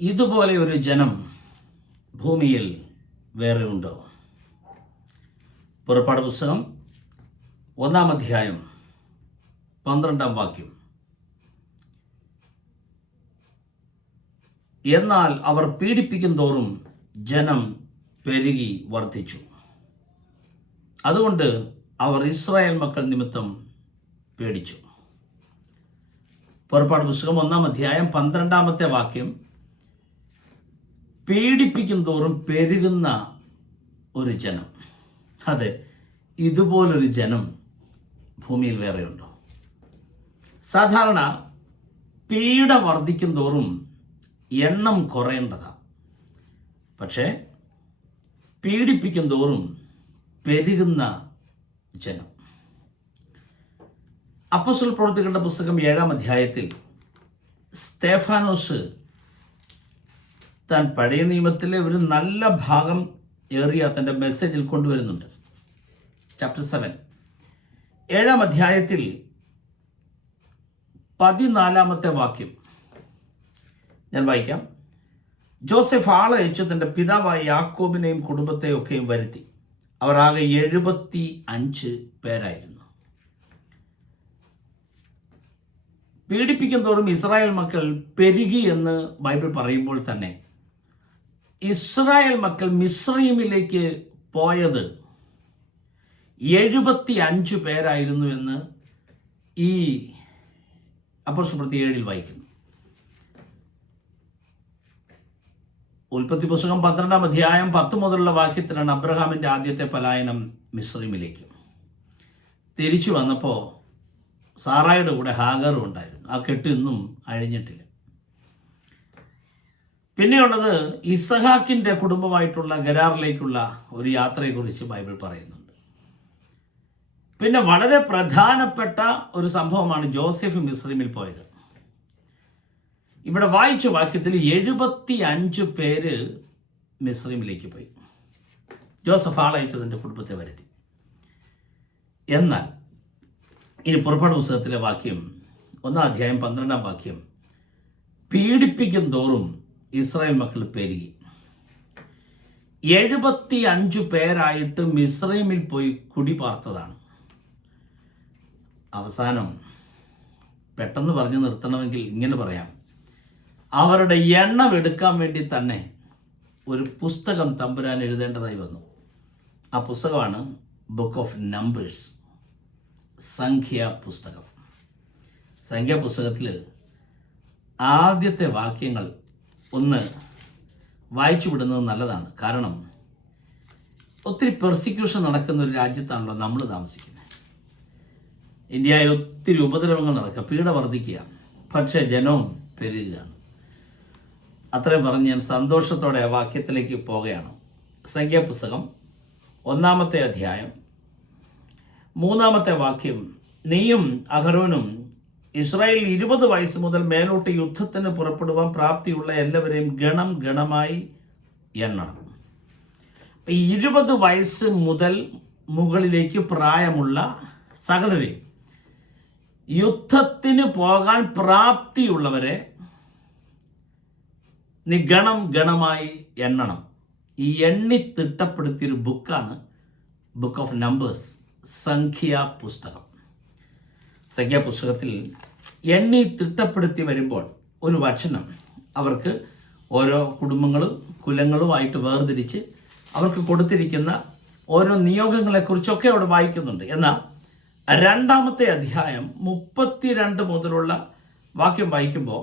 ഇതുപോലെ ഒരു ജനം ഭൂമിയിൽ വേറെ ഉണ്ടോ? പുറപ്പാട് പുസ്തകം 1-ാം അധ്യായം 12-ാം വാക്യം. എന്നാൽ അവർ പീഡിപ്പിക്കും തോറും ജനം പെരുകി വർദ്ധിച്ചു. അതുകൊണ്ട് അവർ ഇസ്രായേൽ മക്കൾ നിമിത്തം പേടിച്ചു. പുറപ്പാട് പുസ്തകം 1-ാം അധ്യായം 12-ാമത്തെ വാക്യം. പീഡിപ്പിക്കും തോറും പെരുകുന്ന ഒരു ജനം. അതെ, ഇതുപോലൊരു ജനം ഭൂമിയിൽ വേറെയുണ്ടോ? സാധാരണ പീഡ വർദ്ധിക്കും തോറും എണ്ണം കുറയേണ്ടതാണ്. പക്ഷേ പീഡിപ്പിക്കും തോറും പെരുകുന്ന ജനം. അപ്പോസ്തല പ്രവൃത്തികളുടെ പുസ്തകം 7-ാം അധ്യായത്തിൽ സ്തേഫാനോസ് താൻ പഴയ നിയമത്തിലെ ഒരു നല്ല ഭാഗം ഏറിയ തൻ്റെ മെസ്സേജിൽ കൊണ്ടുവരുന്നുണ്ട്. ചാപ്റ്റർ 7 7-ാം അധ്യായത്തിൽ 14-ാമത്തെ വാക്യം ഞാൻ വായിക്കാം. ജോസഫ് ആളയച്ച് തൻ്റെ പിതാവായ യാക്കോബിനെയും കുടുംബത്തെയൊക്കെയും വരുത്തി. അവർ ആകെ 75 പേരായിരുന്നു. പീഡിപ്പിക്കും തോറും ഇസ്രായേൽ മക്കൾ പെരുകി എന്ന് ബൈബിൾ പറയുമ്പോൾ തന്നെ ഇസ്രായേൽ മക്കൾ മിസ്രയീമിലേക്ക് പോയത് 75 പേരായിരുന്നു എന്ന് ഈ അപ്പോസ്തല പ്രവൃത്തി 7-ൽ വായിക്കുന്നു. ഉൽപ്പത്തി പുസ്തകം 12-ാം അധ്യായം 10 മുതലുള്ള വാക്യത്തിലാണ് അബ്രഹാമിൻ്റെ ആദ്യത്തെ പലായനം മിസ്രയീമിലേക്ക്. തിരിച്ചു വന്നപ്പോൾ സാറായുടെ കൂടെ ഹാഗറും ഉണ്ടായിരുന്നു. ആ കെട്ട് ഇന്നും അഴിഞ്ഞിട്ടില്ല. പിന്നെയുള്ളത് ഇസഹാക്കിൻ്റെ കുടുംബമായിട്ടുള്ള ഗരാറിലേക്കുള്ള ഒരു യാത്രയെക്കുറിച്ച് ബൈബിൾ പറയുന്നുണ്ട്. പിന്നെ വളരെ പ്രധാനപ്പെട്ട ഒരു സംഭവമാണ് ജോസഫ് മിസ്രയീമിൽ പോയത്. ഇവിടെ വായിച്ച വാക്യത്തിൽ 75 പേര് മിസ്രയീമിലേക്ക് പോയി. ജോസഫ് ആളയച്ചതിൻ്റെ കുടുംബത്തെ വരുത്തി. എന്നാൽ ഇനി പുറപ്പാട് പുസ്തകത്തിലെ വാക്യം 1-ാം അധ്യായം 12-ാം വാക്യം. പീഡിപ്പിക്കും തോറും ഇസ്രായേൽ മക്കൾ പെരുകി. 75 പേരായിട്ട് മിസ്രയീമിൽ പോയി കുടി പാർത്തതാണ്. അവസാനം പെട്ടെന്ന് പറഞ്ഞു നിർത്തണമെങ്കിൽ ഇങ്ങനെ പറയാം. അവരുടെ എണ്ണം എടുക്കാൻ വേണ്ടി തന്നെ ഒരു പുസ്തകം തമ്പുരാൻ എഴുതേണ്ടതായി വന്നു. ആ പുസ്തകമാണ് ബുക്ക് ഓഫ് നമ്പേഴ്സ്, സംഖ്യാ പുസ്തകം. സംഖ്യാ പുസ്തകത്തിൽ ആദ്യത്തെ വാക്യങ്ങൾ ഒന്ന് വായിച്ചു വിടുന്നത് നല്ലതാണ്. കാരണം ഒത്തിരി പെർസിക്യൂഷൻ നടക്കുന്ന ഒരു രാജ്യത്താണല്ലോ നമ്മൾ താമസിക്കുന്നത്. ഇന്ത്യയിൽ ഒത്തിരി ഉപദ്രവങ്ങൾ നടക്കുക, പീഡ വർദ്ധിക്കുക, പക്ഷേ ജനവും പെരുകുകയാണ്. അത്രയും പറഞ്ഞ് ഞാൻ സന്തോഷത്തോടെ ആ വാക്യത്തിലേക്ക് പോവുകയാണ്. സംഖ്യാപുസ്തകം 1-ാമത്തെ അധ്യായം 3-ാമത്തെ വാക്യം. നീയും അഹരോനും ഇസ്രായേൽ 20 വയസ്സ് മുതൽ മേലോട്ട് യുദ്ധത്തിന് പുറപ്പെടുവാൻ പ്രാപ്തിയുള്ള എല്ലാവരെയും ഗണം ഗണമായി എണ്ണണം. 20 വയസ്സ് മുതൽ മുകളിലേക്ക് പ്രായമുള്ള സകലരെയും, യുദ്ധത്തിന് പോകാൻ പ്രാപ്തിയുള്ളവരെ നീ ഗണം ഗണമായി എണ്ണണം. ഈ എണ്ണി തിട്ടപ്പെടുത്തിയൊരു ബുക്കാണ് ബുക്ക് ഓഫ് നമ്പേഴ്സ്, സംഖ്യാ പുസ്തകം. സംഖ്യാ പുസ്തകത്തിൽ എണ്ണി തിട്ടപ്പെടുത്തി വരുമ്പോൾ ഒരു വചനം അവർക്ക് ഓരോ കുടുംബങ്ങളും കുലങ്ങളുമായിട്ട് വേർതിരിച്ച് അവർക്ക് കൊടുത്തിരിക്കുന്ന ഓരോ നിയോഗങ്ങളെക്കുറിച്ചൊക്കെ അവിടെ വായിക്കുന്നുണ്ട്. എന്നാൽ 2-ാമത്തെ അധ്യായം 32 മുതലുള്ള വാക്യം വായിക്കുമ്പോൾ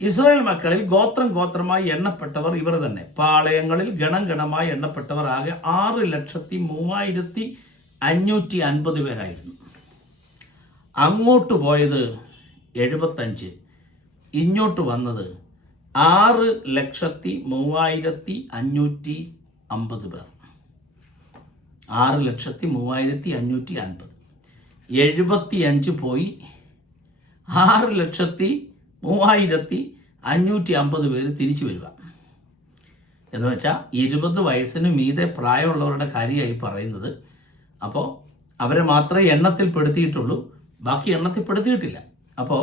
ഇസ്രായേൽ മക്കളിൽ ഗോത്രം ഗോത്രമായി എണ്ണപ്പെട്ടവർ ഇവർ തന്നെ. പാളയങ്ങളിൽ ഗണം ഗണമായി എണ്ണപ്പെട്ടവർ ആകെ 6,03,550 പേരായിരുന്നു. അങ്ങോട്ട് പോയത് 75, ഇങ്ങോട്ട് വന്നത് 6,03,550 പേർ. 6,03,550. 75 പോയി 6,03,550 പേര് തിരിച്ചു വരിക എന്ന് വെച്ചാൽ 20 വയസ്സിന് മീതെ പ്രായമുള്ളവരുടെ കാര്യമായി പറയുന്നത്. അപ്പോൾ അവരെ മാത്രമേ എണ്ണത്തിൽ പെടുത്തിയിട്ടുള്ളൂ, ബാക്കി എണ്ണത്തിൽ പെടുത്തിയിട്ടില്ല. അപ്പോൾ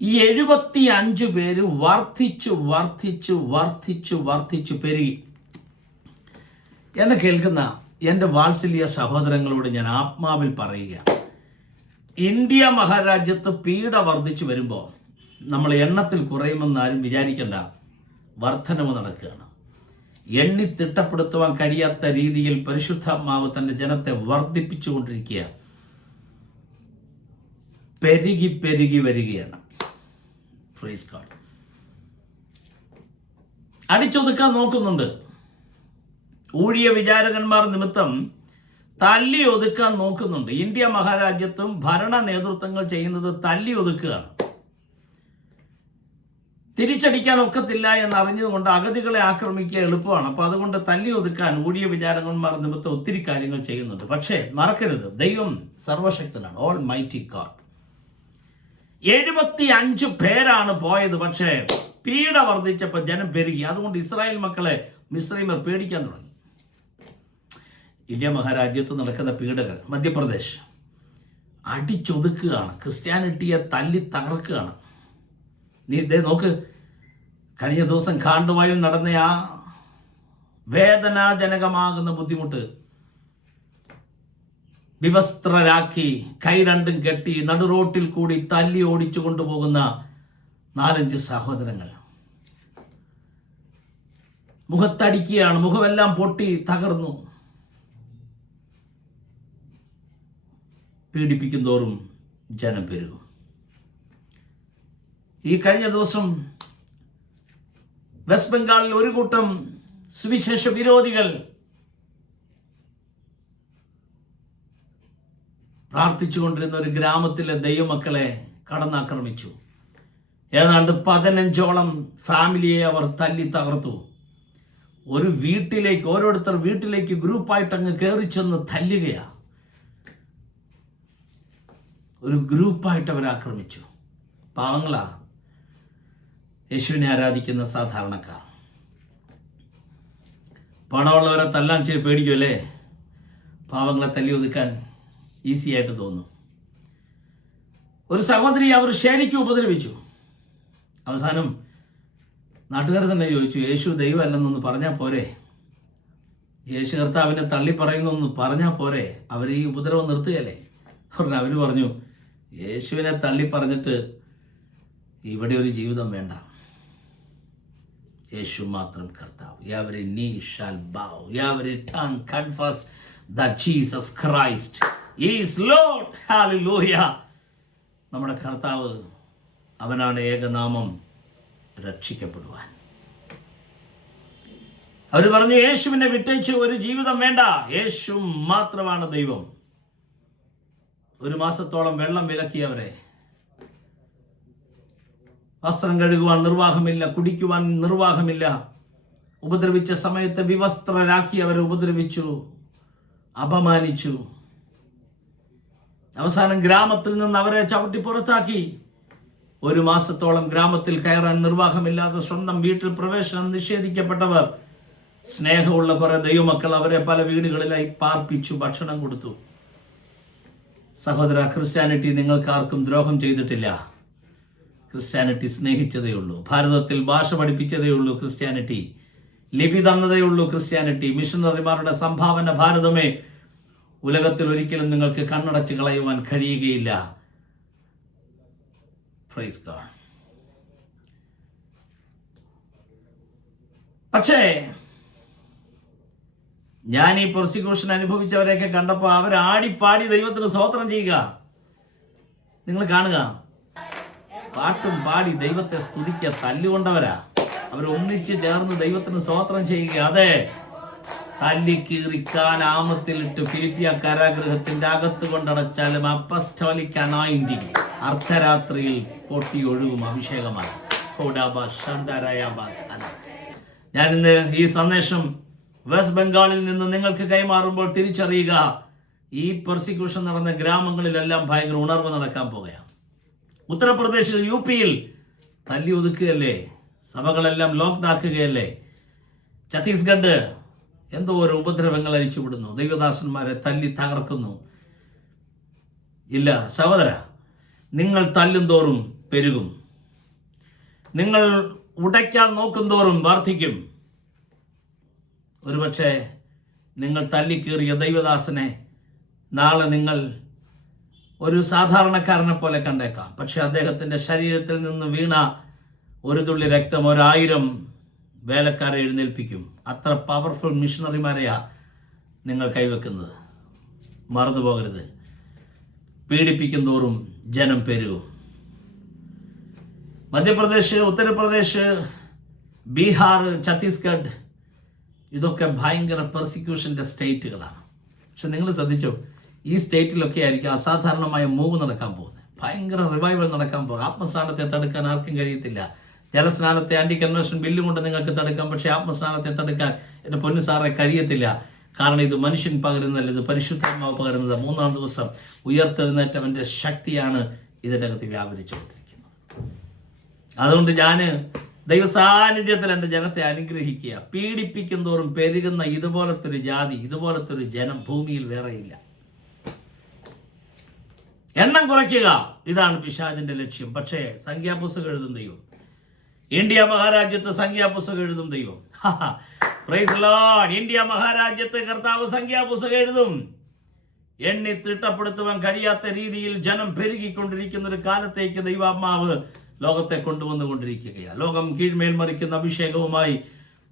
ഈ 75 പേര് വർദ്ധിച്ചു വർദ്ധിച്ചു വർദ്ധിച്ചു വർദ്ധിച്ചു പെരുകി. എന്നെ കേൾക്കുന്ന എൻ്റെ വാത്സല്യ സഹോദരങ്ങളോട് ഞാൻ ആത്മാവിൽ പറയുക, ഇന്ത്യ മഹാരാജ്യത്ത് പീഡ വർദ്ധിച്ചു വരുമ്പോൾ നമ്മൾ എണ്ണത്തിൽ കുറയുമെന്ന് ആരും വിചാരിക്കേണ്ട. വർധനവ് നടക്കുകയാണ്. എണ്ണി തിട്ടപ്പെടുത്തുവാൻ കഴിയാത്ത രീതിയിൽ പരിശുദ്ധാത്മാവ് തൻ്റെ ജനത്തെ വർദ്ധിപ്പിച്ചുകൊണ്ടിരിക്കുക. പെരുകി പെരുകി വരികയാണ്. Praise God. അടിച്ചൊതുക്കാൻ നോക്കുന്നുണ്ട്. ഊഴിയ വിചാരകന്മാർ നിമിത്തം തല്ലി ഒതുക്കാൻ നോക്കുന്നുണ്ട്. ഇന്ത്യ മഹാരാജ്യത്തും ഭരണ നേതൃത്വങ്ങൾ ചെയ്യുന്നത് തല്ലി ഒതുക്കുകയാണ്. തിരിച്ചടിക്കാൻ ഒക്കത്തില്ല എന്നറിഞ്ഞതുകൊണ്ട് അഗതികളെ ആക്രമിക്കുക എളുപ്പമാണ്. അപ്പോൾ അതുകൊണ്ട് തല്ലി ഒതുക്കാൻ ഊഴിയ വിചാരകന്മാർ നിമിത്തം ഒത്തിരി കാര്യങ്ങൾ ചെയ്യുന്നുണ്ട്. പക്ഷേ മറക്കരുത്, ദൈവം സർവശക്തനാണ്, ഓൾ മൈറ്റി ഗോഡ്. 75 പേരാണ് പോയത്. പക്ഷേ പീഡ വർദ്ധിച്ചപ്പോൾ ജനം പെരുകി. അതുകൊണ്ട് ഇസ്രായേൽ മക്കളെ മിസ്രൈമർ പേടിക്കാൻ തുടങ്ങി. ഇന്ത്യ മഹാരാജ്യത്ത് നടക്കുന്ന പീഡകൾ മധ്യപ്രദേശ് അടിച്ചൊതുക്കുകയാണ്. ക്രിസ്ത്യാനിറ്റിയെ തല്ലി തകർക്കുകയാണ്. നീ ഇതേ നോക്ക്, കഴിഞ്ഞ ദിവസം ഖാണ്ഡുവായിൽ നടന്ന ആ വേദനാജനകമാകുന്ന ബുദ്ധിമുട്ട്, വിവസ്ത്രരാക്കി കൈ രണ്ടും കെട്ടി നടുറോട്ടിൽ കൂടി തല്ലി ഓടിച്ചു കൊണ്ടുപോകുന്ന 4-5 സഹോദരങ്ങൾ മുഖത്തടിക്കുകയാണ്. മുഖമെല്ലാം പൊട്ടി തകർന്നു. പീഡിപ്പിക്കും തോറും ജനം പെരുകും. ഈ കഴിഞ്ഞ ദിവസം വെസ്റ്റ് ബംഗാളിൽ ഒരു കൂട്ടം സുവിശേഷ വിരോധികൾ പ്രാർത്ഥിച്ചുകൊണ്ടിരുന്ന ഒരു ഗ്രാമത്തിലെ ദൈവമക്കളെ കടന്നാക്രമിച്ചു. ഏതാണ്ട് 15ഓളം ഫാമിലിയെ അവർ തല്ലി തകർത്തു. ഒരു വീട്ടിലേക്ക്, ഓരോരുത്തർ വീട്ടിലേക്ക് ഗ്രൂപ്പായിട്ട് അങ്ങ് കയറി ചെന്ന് തല്ലുകയാണ്. ഒരു ഗ്രൂപ്പായിട്ട് അവർ ആക്രമിച്ചു. പാവങ്ങളാ, യേശുവിനെ ആരാധിക്കുന്ന സാധാരണക്കാർ. പണമുള്ളവരെ തല്ലാൻ ചെയ്ത് പേടിക്കുമല്ലേ? പാവങ്ങളെ തല്ലി ഒതുക്കാൻ ഈസി ആയിട്ട് തോന്നും. ഒരു സഹോദരി അവർ ശരിക്കും ഉപദ്രവിച്ചു. അവസാനം നാട്ടുകാർ തന്നെ ചോദിച്ചു, യേശു ദൈവമല്ലെന്നൊന്ന് പറഞ്ഞാൽ പോരെ? യേശു കർത്താവിനെ തള്ളി പറയുന്നൊന്ന് പറഞ്ഞാൽ പോരെ? അവർ ഈ ഉപദ്രവം നിർത്തുകയല്ലേ? അവർ പറഞ്ഞു, യേശുവിനെ തള്ളി പറഞ്ഞിട്ട് ഇവിടെ ഒരു ജീവിതം വേണ്ട. യേശു മാത്രം കർത്താവ്. Every knee shall bow, every tongue confess that Jesus Christ is Lord. Hallelujah. നമ്മുടെ കർത്താവ് അവനാണ് ഏകനാമം രക്ഷിക്കപ്പെടുവാൻ. അവർ പറഞ്ഞു, യേശുവിനെ വിട്ടേച്ച് ഒരു ജീവിതം വേണ്ട, യേശു മാത്രമാണ് ദൈവം. 1 മാസത്തോളം വെള്ളം വിലക്കിയവരെ, വസ്ത്രം കഴുകുവാൻ നിർവാഹമില്ല, കുടിക്കുവാൻ നിർവാഹമില്ല, ഉപദ്രവിച്ച സമയത്ത് വിവസ്ത്രരാക്കി അവരെ ഉപദ്രവിച്ചു, അപമാനിച്ചു. അവസാനം ഗ്രാമത്തിൽ നിന്ന് അവരെ ചവിട്ടി പുറത്താക്കി. 1 മാസത്തോളം ഗ്രാമത്തിൽ കയറാൻ നിർവാഹമില്ലാതെ സ്വന്തം വീട്ടിൽ പ്രവേശനം നിഷേധിക്കപ്പെട്ടവർ, സ്നേഹമുള്ള കുറെ ദൈവമക്കൾ അവരെ പല വീടുകളിലായി പാർപ്പിച്ചു, ഭക്ഷണം കൊടുത്തു. സഹോദര, ക്രിസ്ത്യാനിറ്റി നിങ്ങൾക്കാർക്കും ദ്രോഹം ചെയ്തിട്ടില്ല. ക്രിസ്ത്യാനിറ്റി സ്നേഹിച്ചതേ ഉള്ളൂ. ഭാരതത്തിൽ ഭാഷ പഠിപ്പിച്ചതേ ഉള്ളൂ ക്രിസ്ത്യാനിറ്റി. ലിപി തന്നതേ ഉള്ളൂ ക്രിസ്ത്യാനിറ്റി. മിഷണറിമാരുടെ സംഭാവന ഭാരതമേ. ഉലകത്തിൽ ഒരിക്കലും നിങ്ങൾക്ക് കണ്ണടച്ച് കളയുവാൻ കഴിയുകയില്ല. Praise God. പക്ഷേ ഞാൻ ഈ പ്രോസിക്യൂഷൻ അനുഭവിച്ചവരെയൊക്കെ കണ്ടപ്പോൾ അവർ ആടിപ്പാടി ദൈവത്തിന് സ്തോത്രം ചെയ്യുക. നിങ്ങൾ കാണുക, പാട്ടും പാടി ദൈവത്തെ സ്തുതിക്കുക. തല്ലുകൊണ്ടവരാ അവർ ഒന്നിച്ച് ചേർന്ന് ദൈവത്തിന് സ്തോത്രം ചെയ്യുക. അതെ, തല്ലിക്കീറി കാലാമത്തിലിട്ട് ഫിലിപ്പിയ കാരാഗൃഹത്തിന്റെ അകത്ത് കൊണ്ടടച്ചാലും അപ്പസ്റ്റോലിക് അനോയിന്റിംഗ് അർദ്ധരാത്രിയിൽ പൊട്ടി ഒഴുകും അഭിഷേകമാണ്. ഞാൻ ഇന്ന് ഈ സന്ദേശം വെസ്റ്റ് ബംഗാളിൽ നിന്ന് നിങ്ങൾക്ക് കൈമാറുമ്പോൾ തിരിച്ചറിയുക, ഈ പെർസിക്യൂഷൻ നടന്ന ഗ്രാമങ്ങളിലെല്ലാം ഭയങ്കര ഉണർവ് നടക്കാൻ പോകുകയാണ്. ഉത്തർപ്രദേശിൽ, UP-യിൽ തല്ലി ഒതുക്കുകയല്ലേ, സഭകളെല്ലാം ലോക്ക്ഡൌൺ ആക്കുകയല്ലേ. ഛത്തീസ്ഗഡ് എന്തോ ഒരു ഉപദ്രവങ്ങൾ അഴിച്ചുവിടുന്നു, ദൈവദാസന്മാരെ തല്ലി തകർക്കുന്നു. ഇല്ല സഹോദര, നിങ്ങൾ തല്ലും തോറും പെരുകും. നിങ്ങൾ ഉടയ്ക്കാൻ നോക്കുന്തോറും വർദ്ധിക്കും. ഒരുപക്ഷെ നിങ്ങൾ തല്ലിക്കേറിയ ദൈവദാസനെ നാളെ നിങ്ങൾ ഒരു സാധാരണക്കാരനെ പോലെ കണ്ടേക്കാം. പക്ഷെ അദ്ദേഹത്തിൻ്റെ ശരീരത്തിൽ നിന്ന് വീണ ഒരു തുള്ളി രക്തം 1000 വേലക്കാരെ എഴുന്നേൽപ്പിക്കും. അത്ര പവർഫുൾ മിഷണറിമാരെയാ നിങ്ങൾ കൈവെക്കുന്നത്. മറന്നു പോകരുത്. പീഡിപ്പിക്കും തോറും ജനം പെരുകും. മധ്യപ്രദേശ്, ഉത്തർപ്രദേശ്, ബീഹാർ, ഛത്തീസ്ഗഡ് ഇതൊക്കെ ഭയങ്കര പെർസിക്യൂഷൻ്റെ സ്റ്റേറ്റുകളാണ്. പക്ഷെ നിങ്ങൾ ശ്രദ്ധിച്ചോ, ഈ സ്റ്റേറ്റിലൊക്കെ ആയിരിക്കും അസാധാരണമായ മൂവ് നടക്കാൻ പോകുന്നത്. ഭയങ്കര റിവൈവൽ നടക്കാൻ പോകും. ആത്മസ്നാനത്തെ തടുക്കാൻ ആർക്കും കഴിയത്തില്ല. ജലസ്നാനത്തെ ആൻറ്റി കൺവേർഷൻ ബില്ലും കൊണ്ട് നിങ്ങൾക്ക് തടുക്കാം. പക്ഷേ ആത്മസ്നാനത്തെ തടുക്കാൻ എൻ്റെ പൊന്നു സാറെ കഴിയത്തില്ല. കാരണം ഇത് മനുഷ്യൻ പകരുന്നതല്ല, ഇത് പരിശുദ്ധാത്മാവ് പകരുന്നത്. 3-ാം ദിവസം ഉയർത്തെഴുന്നേറ്റവൻ്റെ ശക്തിയാണ് ഇതിൻ്റെ അകത്ത് വ്യാപരിച്ചുകൊണ്ടിരിക്കുന്നത്. അതുകൊണ്ട് ഞാൻ ദൈവസാന്നിധ്യത്തിൽ എൻ്റെ ജനത്തെ അനുഗ്രഹിക്കുക. പീഡിപ്പിക്കും തോറും പെരുകുന്ന ഇതുപോലത്തെ ഒരു ജാതി, ഇതുപോലത്തെ ഒരു ജനം ഭൂമിയിൽ വേറെയില്ല. എണ്ണം കുറയ്ക്കുക, ഇതാണ് പിശാചിന്റെ ലക്ഷ്യം. പക്ഷേ സംഖ്യാപുസ്തകം എഴുതും ദൈവം. ഇന്ത്യ മഹാരാജ്യത്ത് സംഖ്യാപുസ്തകം എഴുതും ദൈവം. Praise Lord. ഇന്ത്യ മഹാരാജ്യത്ത് കർത്താവ് സംഖ്യാപുസ്തകം എഴുതും. എണ്ണി തിട്ടപ്പെടുത്തുവാൻ കഴിയാത്ത രീതിയിൽ ജനം പെരുകിക്കൊണ്ടിരിക്കുന്ന ഒരു കാലത്തേക്ക് ദൈവാത്മാവ് ലോകത്തെ കൊണ്ടുവന്നുകൊണ്ടിരിക്കുകയാണ്. ലോകം കീഴ്മേൽ മറിക്കുന്ന അഭിഷേകവുമായി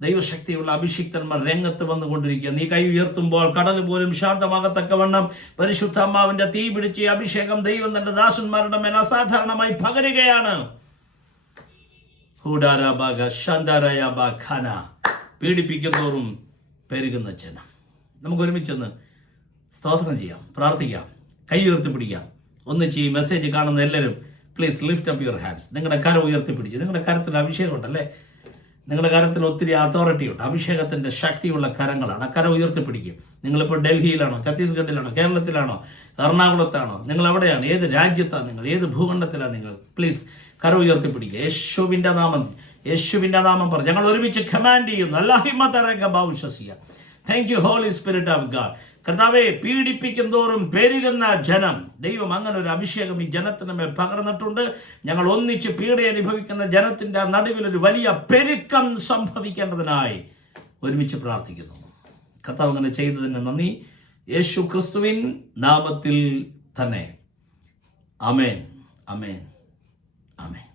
ദൈവശക്തിയുള്ള അഭിഷിക്തന്മാർ രംഗത്ത് വന്നുകൊണ്ടിരിക്കുക. നീ കൈ ഉയർത്തുമ്പോൾ കടൽ പോലും ശാന്തമാകത്തക്കവണ്ണം പരിശുദ്ധാത്മാവിന്റെ തീ പിടിച്ച് അഭിഷേകം ദൈവം തന്റെ ദാസന്മാരുടെ മേൽ അസാധാരണമായി പകരുകയാണ്. പീഡിപ്പിക്കുന്നതോറും പെരുകുന്ന ജനം. നമുക്ക് ഒരുമിച്ചൊന്ന് സ്തോത്രം ചെയ്യാം, പ്രാർത്ഥിക്കാം, കൈ ഉയർത്തിപ്പിടിക്കാം. ഒന്നിച്ച് ഈ മെസ്സേജ് കാണുന്ന എല്ലാവരും please lift up your hands. നിങ്ങളുടെ കരം ഉയർത്തിപ്പിടിച്ച്. നിങ്ങളുടെ കരത്തിൽ അഭിഷേകം ഉണ്ടല്ലേ? നിങ്ങളുടെ കരത്തിൽ ഒത്തിരി അതോറിറ്റി ഉണ്ട്. അഭിഷേകത്തിൻ്റെ ശക്തിയുള്ള കരങ്ങളാണ്. ആ കരം ഉയർത്തിപ്പിടിക്കും. നിങ്ങളിപ്പോൾ ഡൽഹിയിലാണോ, ഛത്തീസ്ഗഡിലാണോ, കേരളത്തിലാണോ, എറണാകുളത്താണോ, നിങ്ങൾ എവിടെയാണ്, ഏത് രാജ്യത്താണ് നിങ്ങൾ, ഏത് ഭൂഖണ്ഡത്തിലാണ് നിങ്ങൾ, പ്ലീസ് കരം ഉയർത്തിപ്പിടിക്കുക. യേശുവിൻ്റെ നാമം പറഞ്ഞു ഞങ്ങൾ ഒരുമിച്ച് കമാൻഡ് ചെയ്യുന്നു. Thank you holy spirit of God. കർത്താവെ, പീഡിപ്പിക്കും തോറും പെരുകുന്ന ജനം, ദൈവം അങ്ങനെ ഒരു അഭിഷേകം ഈ ജനത്തിന് മേൽ പകർന്നിട്ടുണ്ട്. ഞങ്ങൾ ഒന്നിച്ച് പീഡ അനുഭവിക്കുന്ന ജനത്തിൻ്റെ നടുവിൽ ഒരു വലിയ പെരുക്കം സംഭവിക്കേണ്ടതിനായി ഒരുമിച്ച് പ്രാർത്ഥിക്കുന്നു. കർത്താവ് അങ്ങനെ ചെയ്തതിന് നന്ദി. യേശു ക്രിസ്തുവിൻ നാമത്തിൽ തന്നെ. ആമേൻ, ആമേൻ, ആമേൻ.